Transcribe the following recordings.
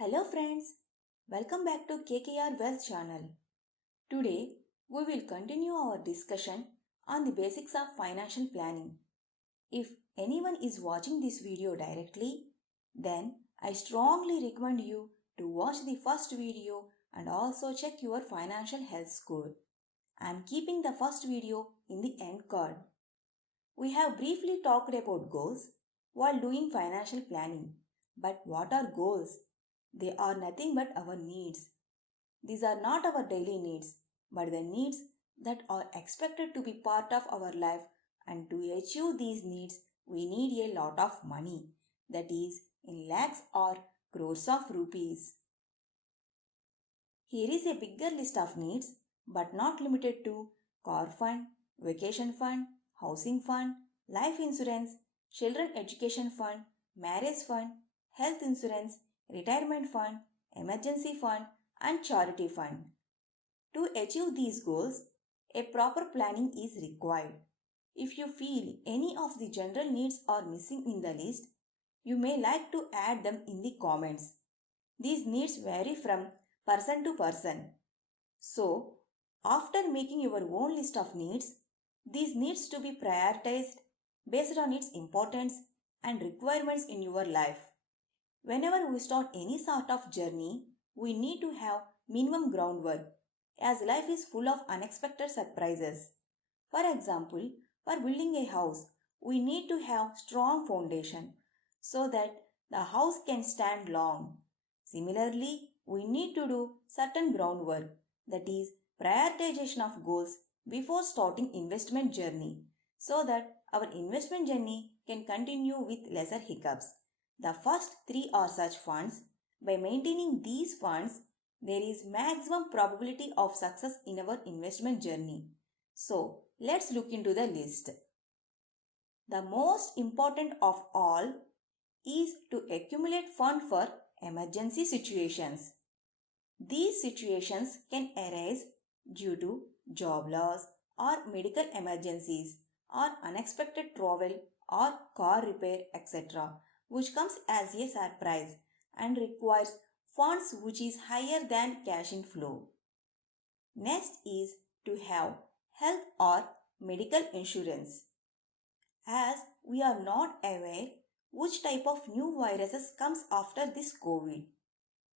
Hello friends, welcome back to KKR Wealth channel. Today we will continue our discussion on the basics of financial planning. If anyone is watching this video directly, then I strongly recommend you to watch the first video and also check your financial health score. I am keeping the first video in the end card. We have briefly talked about goals while doing financial planning. But what are goals? They are nothing but our needs. These are not our daily needs, but the needs that are expected to be part of our life, and to achieve these needs, we need a lot of money, that is, in lakhs or crores of rupees. Here is a bigger list of needs, but not limited to car fund, vacation fund, housing fund, life insurance, children education fund, marriage fund, health insurance, retirement fund, emergency fund, and charity fund. To achieve these goals, a proper planning is required. If you feel any of the general needs are missing in the list, you may like to add them in the comments. These needs vary from person to person. So, after making your own list of needs, these needs to be prioritized based on its importance and requirements in your life. Whenever we start any sort of journey, we need to have minimum groundwork, as life is full of unexpected surprises. For example, for building a house, we need to have strong foundation so that the house can stand long. Similarly, we need to do certain groundwork, that is prioritization of goals before starting investment journey, so that our investment journey can continue with lesser hiccups. The first three are such funds. By maintaining these funds, there is maximum probability of success in our investment journey. So, let's look into the list. The most important of all is to accumulate fund for emergency situations. These situations can arise due to job loss or medical emergencies or unexpected travel or car repair, etc., which comes as a surprise and requires funds which is higher than cash inflow. Next is to have health or medical insurance. As we are not aware which type of new viruses comes after this COVID,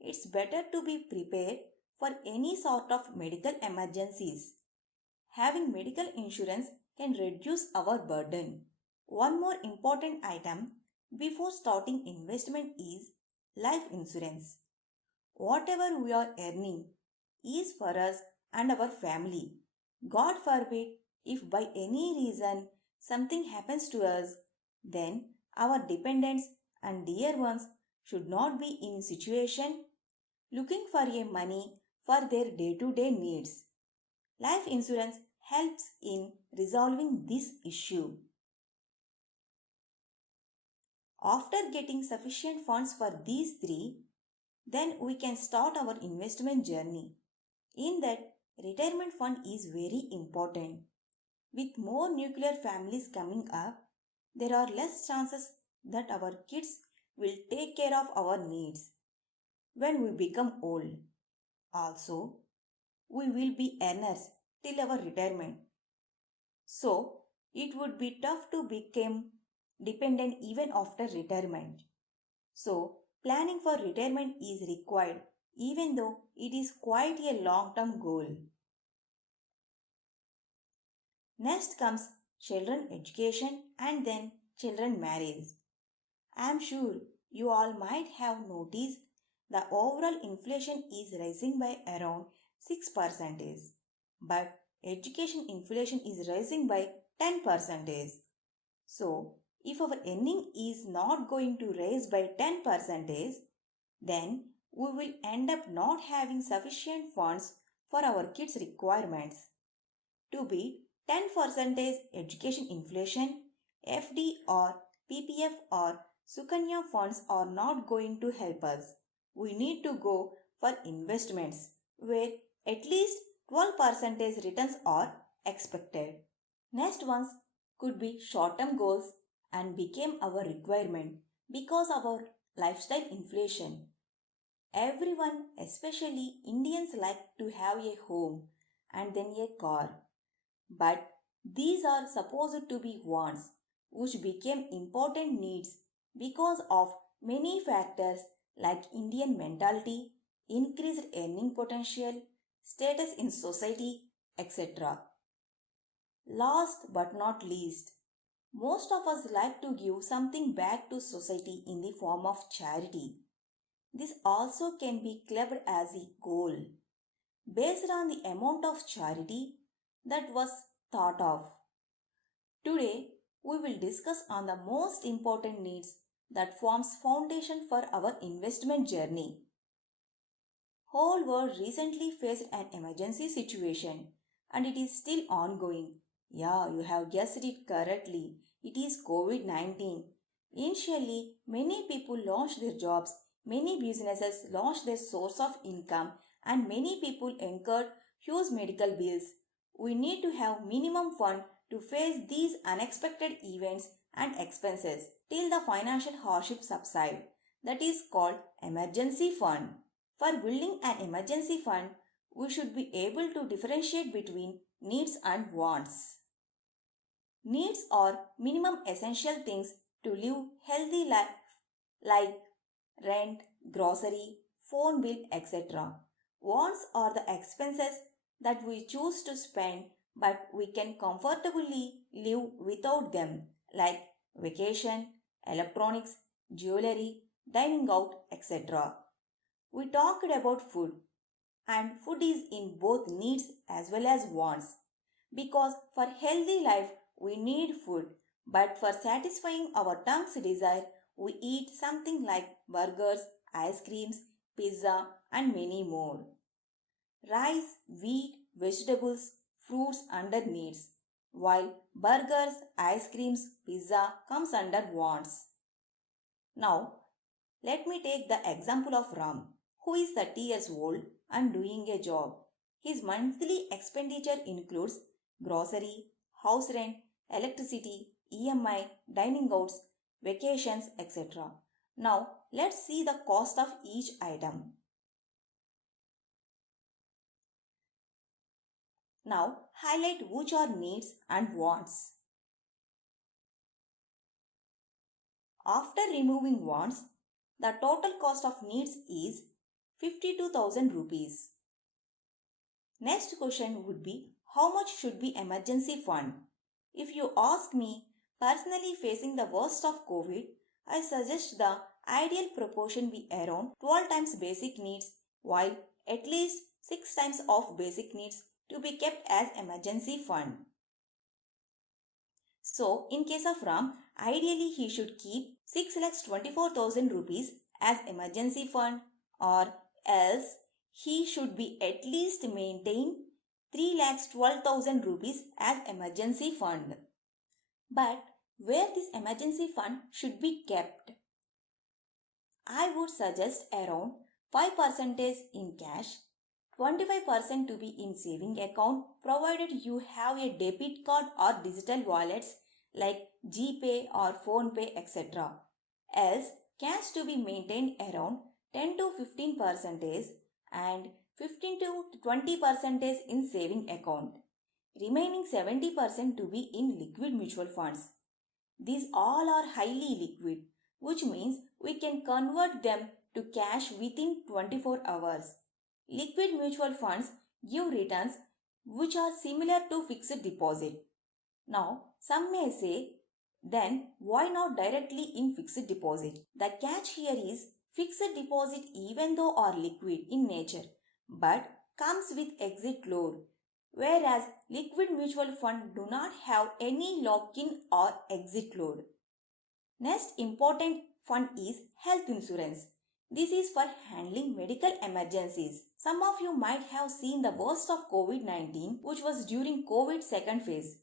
it's better to be prepared for any sort of medical emergencies. Having medical insurance can reduce our burden. One more important item before starting investment is life insurance. Whatever we are earning is for us and our family. God forbid, if by any reason something happens to us, then our dependents and dear ones should not be in situation looking for a money for their day-to-day needs. Life insurance helps in resolving this issue. After getting sufficient funds for these three, then we can start our investment journey. In that, retirement fund is very important. With more nuclear families coming up, there are less chances that our kids will take care of our needs when we become old. Also, we will be earners till our retirement. So, it would be tough to become dependent even after retirement. So, planning for retirement is required even though it is quite a long-term goal. Next comes children education and then children marriage. I am sure you all might have noticed the overall inflation is rising by around 6%, but education inflation is rising by 10%. So, if our earning is not going to rise by 10%, then we will end up not having sufficient funds for our kids' requirements. To beat 10% education inflation, FD or PPF or Sukanya funds are not going to help us. We need to go for investments where at least 12% returns are expected. Next ones could be short-term goals and became our requirement because of our lifestyle inflation. Everyone, especially Indians, like to have a home and then a car. But these are supposed to be wants, which became important needs because of many factors like Indian mentality, increased earning potential, status in society, etc. Last but not least, most of us like to give something back to society in the form of charity. This also can be clubbed as a goal based on the amount of charity that was thought of. Today, we will discuss on the most important needs that forms foundation for our investment journey. Whole world recently faced an emergency situation and it is still ongoing. Yeah, you have guessed it correctly. It is COVID-19. Initially, many people lost their jobs, many businesses lost their source of income, and many people incurred huge medical bills. We need to have minimum fund to face these unexpected events and expenses till the financial hardship subside. That is called emergency fund. For building an emergency fund, we should be able to differentiate between needs and wants. Needs are minimum essential things to live healthy life like rent, grocery, phone bill, etc. Wants are the expenses that we choose to spend but we can comfortably live without them like vacation, electronics, jewelry, dining out, etc. We talked about food and food is in both needs as well as wants because for healthy life we need food but for satisfying our tongue's desire we eat something like burgers, ice creams, pizza and many more. Rice, wheat, vegetables, fruits under needs while burgers, ice creams, pizza comes under wants. Now let me take the example of Ram, who is 30 years old and doing a job. His monthly expenditure includes grocery, house rent, electricity, EMI, dining outs, vacations, etc. Now, let's see the cost of each item. Now, highlight which are needs and wants. After removing wants, the total cost of needs is 52,000 rupees. Next question would be how much should be emergency fund? If you ask me, personally facing the worst of COVID, I suggest the ideal proportion be around 12 times basic needs while at least 6 times of basic needs to be kept as emergency fund. So, in case of Ram, ideally he should keep 6,24,000 rupees as emergency fund or else he should be at least maintain 3,12,000 rupees as emergency fund. But where this emergency fund should be kept? I would suggest around 5% in cash, 25% to be in saving account provided you have a debit card or digital wallets like GPay or PhonePe etc. Else cash to be maintained around 10 to 15% and 15 to 20% in saving account. Remaining 70% to be in liquid mutual funds. These all are highly liquid, which means we can convert them to cash within 24 hours. Liquid mutual funds give returns which are similar to fixed deposit. Now, some may say, then why not directly in fixed deposit? The catch here is fixed deposit even though are liquid in nature but comes with exit load, whereas liquid mutual fund do not have any lock-in or exit load. Next important fund is health insurance. This is for handling medical emergencies. Some of you might have seen the worst of COVID-19 which was during COVID second phase.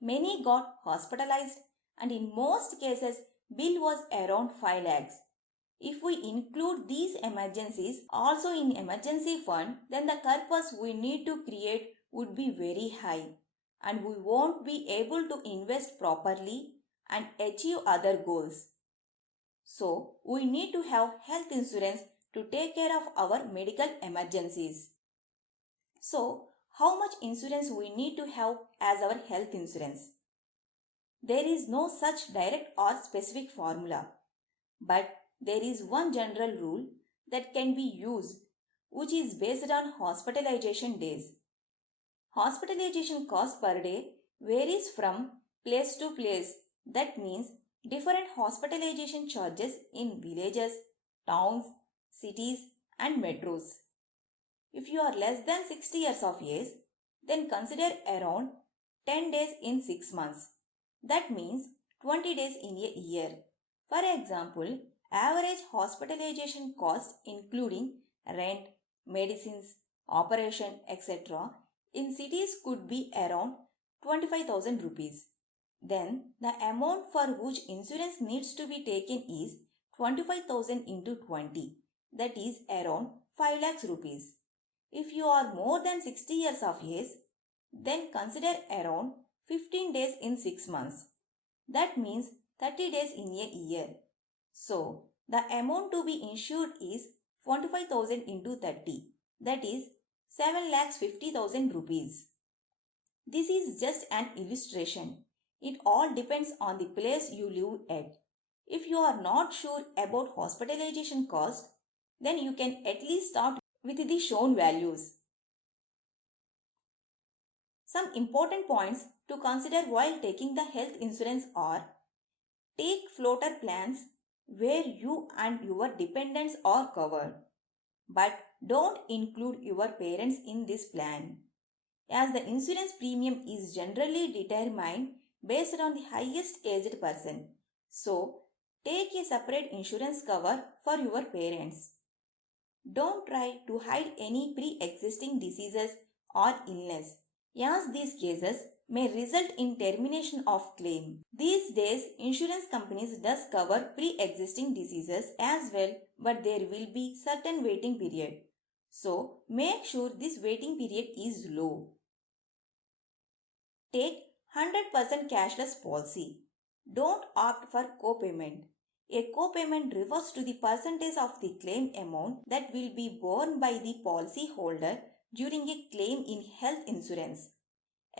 Many got hospitalized and in most cases bill was around 5 lakhs. If we include these emergencies also in emergency fund, then the corpus we need to create would be very high and we won't be able to invest properly and achieve other goals. So, we need to have health insurance to take care of our medical emergencies. So, how much insurance we need to have as our health insurance? There is no such direct or specific formula, but there is one general rule that can be used, which is based on hospitalization days. Hospitalization cost per day varies from place to place. That means different hospitalization charges in villages, towns, cities, and metros. If you are less than 60 years of age, then consider around 10 days in 6 months. That means 20 days in a year. For example, average hospitalization cost including rent, medicines, operation, etc. in cities could be around 25,000 rupees. Then the amount for which insurance needs to be taken is 25,000 into 20, that is around 5 lakhs rupees. If you are more than 60 years of age, then consider around 15 days in 6 months. That means 30 days in a year. So, the amount to be insured is 45,000 into 30, that is 7,50,000 rupees. This is just an illustration. It all depends on the place you live at. If you are not sure about hospitalization cost, then you can at least start with the shown values. Some important points to consider while taking the health insurance are: take floater plans where you and your dependents are covered, but don't include your parents in this plan, as the insurance premium is generally determined based on the highest aged person. So, take a separate insurance cover for your parents. Don't try to hide any pre-existing diseases or illness, as these cases may result in termination of claim. These days, insurance companies does cover pre-existing diseases as well, but there will be certain waiting period. So, make sure this waiting period is low. Take 100% cashless policy. Don't opt for co-payment. A co-payment refers to the percentage of the claim amount that will be borne by the policy holder during a claim in health insurance.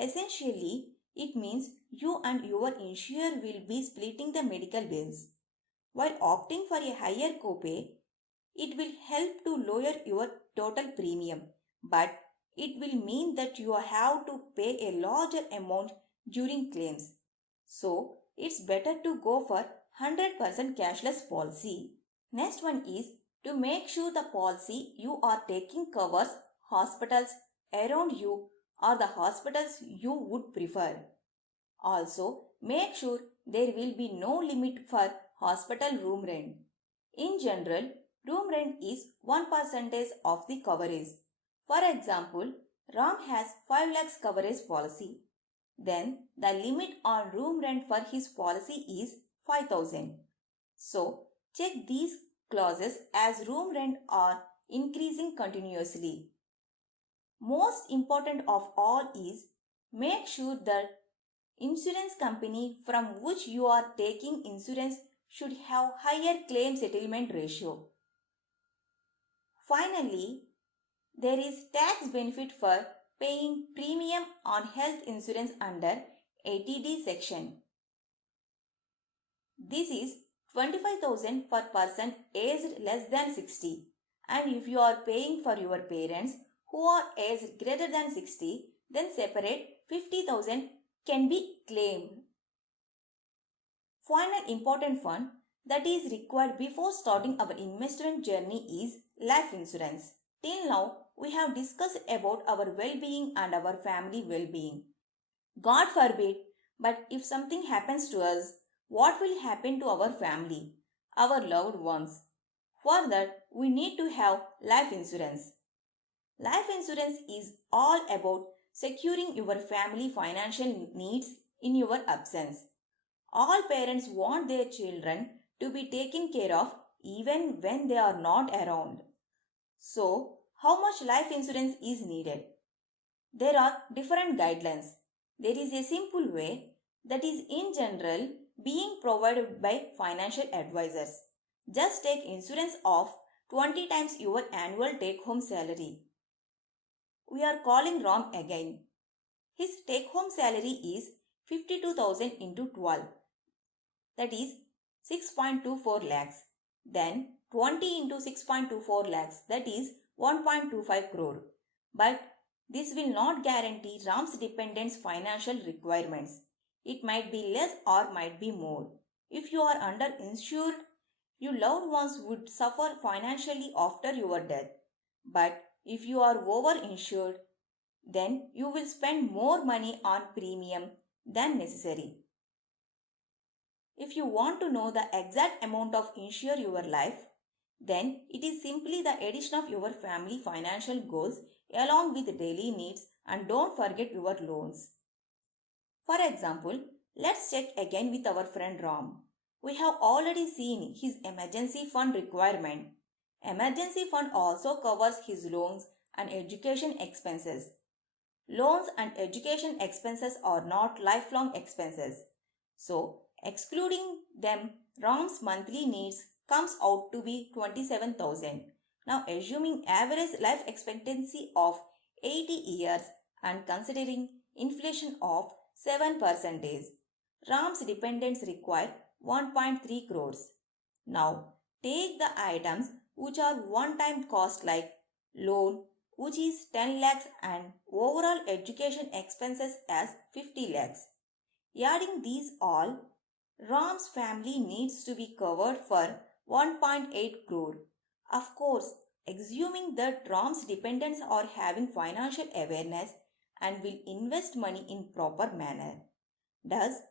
Essentially, it means you and your insurer will be splitting the medical bills. While opting for a higher copay, it will help to lower your total premium, but it will mean that you have to pay a larger amount during claims. So, it's better to go for 100% cashless policy. Next one is to make sure the policy you are taking covers hospitals around you or the hospitals you would prefer. Also, make sure there will be no limit for hospital room rent. In general, room rent is 1% of the coverage. For example, Ram has 5 lakhs coverage policy. Then the limit on room rent for his policy is 5,000. So, check these clauses as room rent are increasing continuously. Most important of all is make sure that insurance company from which you are taking insurance should have higher claim settlement ratio. Finally, there is tax benefit for paying premium on health insurance under 80D section. This is 25,000 per person aged less than 60, and if you are paying for your parents who are aged greater than 60, then separate 50,000 can be claimed. Final important fund that is required before starting our investment journey is life insurance. Till now, we have discussed about our well-being and our family well-being. God forbid, but if something happens to us, what will happen to our family, our loved ones? For that, we need to have life insurance. Life insurance is all about securing your family financial needs in your absence. All parents want their children to be taken care of even when they are not around. So, how much life insurance is needed? There are different guidelines. There is a simple way that is in general being provided by financial advisors. Just take insurance of 20 times your annual take-home salary. We are calling Ram again. His take-home salary is 52,000 into 12. That is 6.24 lakhs. Then 20 into 6.24 lakhs, that is 1.25 crore. But this will not guarantee Ram's dependents' financial requirements. It might be less or might be more. If you are underinsured, your loved ones would suffer financially after your death. But if you are overinsured, then you will spend more money on premium than necessary. If you want to know the exact amount of insure your life, then it is simply the addition of your family financial goals along with daily needs, and don't forget your loans. For example, let's check again with our friend Ram. We have already seen his emergency fund requirement. Emergency fund also covers his loans and education expenses. Loans and education expenses are not lifelong expenses. So, excluding them, Ram's monthly needs comes out to be 27,000. Now, assuming average life expectancy of 80 years and considering inflation of 7%, Ram's dependents require 1.3 crores. Now, take the items which are one-time cost like loan, which is 10 lakhs, and overall education expenses as 50 lakhs. Adding these all, Ram's family needs to be covered for 1.8 crore. Of course, assuming that Ram's dependents are having financial awareness and will invest money in proper manner. Does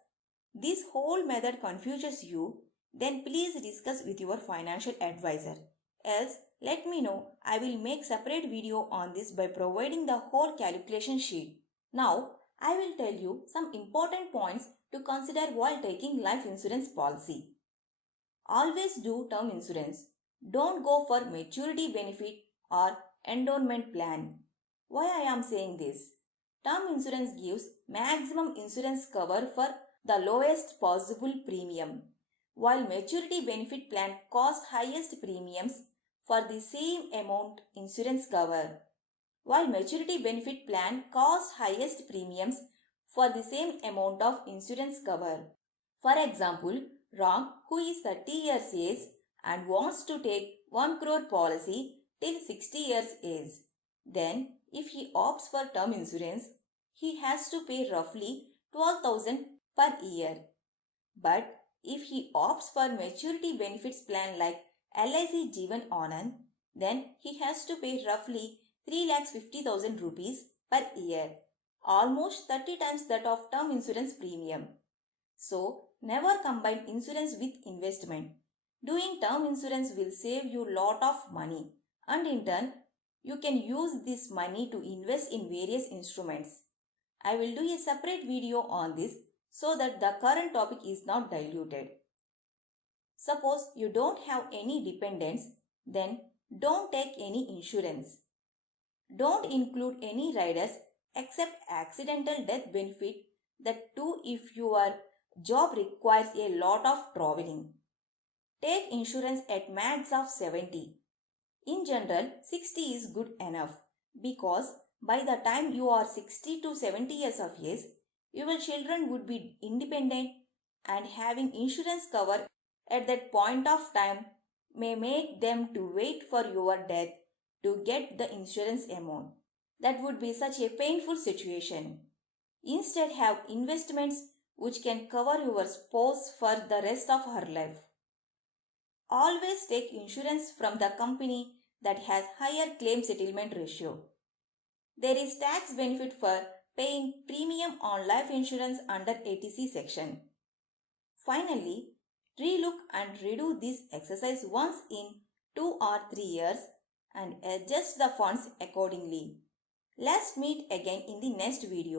this whole method confuses you? Then please discuss with your financial advisor. Else, let me know. I will make separate video on this by providing the whole calculation sheet. Now, I will tell you some important points to consider while taking life insurance policy. Always do term insurance. Don't go for maturity benefit or endowment plan. Why I am saying this? Term insurance gives maximum insurance cover for the lowest possible premium, while maturity benefit plan costs highest premiums for the same amount insurance cover. While maturity benefit plan costs highest premiums for the same amount of insurance cover. For example, Ram, who is 30 years age and wants to take 1 crore policy till 60 years age. Then, if he opts for term insurance, he has to pay roughly 12,000 per year. But if he opts for maturity benefits plan like LIC Jeevan Anand, then he has to pay roughly 3,50,000 rupees per year, almost 30 times that of term insurance premium. So, never combine insurance with investment. Doing term insurance will save you lot of money, and in turn, you can use this money to invest in various instruments. I will do a separate video on this so that the current topic is not diluted. Suppose you don't have any dependents, then don't take any insurance. Don't include any riders except accidental death benefit, that too if your job requires a lot of traveling. Take insurance at max of 70. In general, 60 is good enough because by the time you are 60 to 70 years of age, your children would be independent, and having insurance cover at that point of time may make them to wait for your death to get the insurance amount. That would be such a painful situation. Instead, have investments which can cover your spouse for the rest of her life. Always take insurance from the company that has higher claim settlement ratio. There is tax benefit for paying premium on life insurance under ATC section. Finally, relook and redo this exercise once in 2 or 3 years and adjust the funds accordingly. Let's meet again in the next video.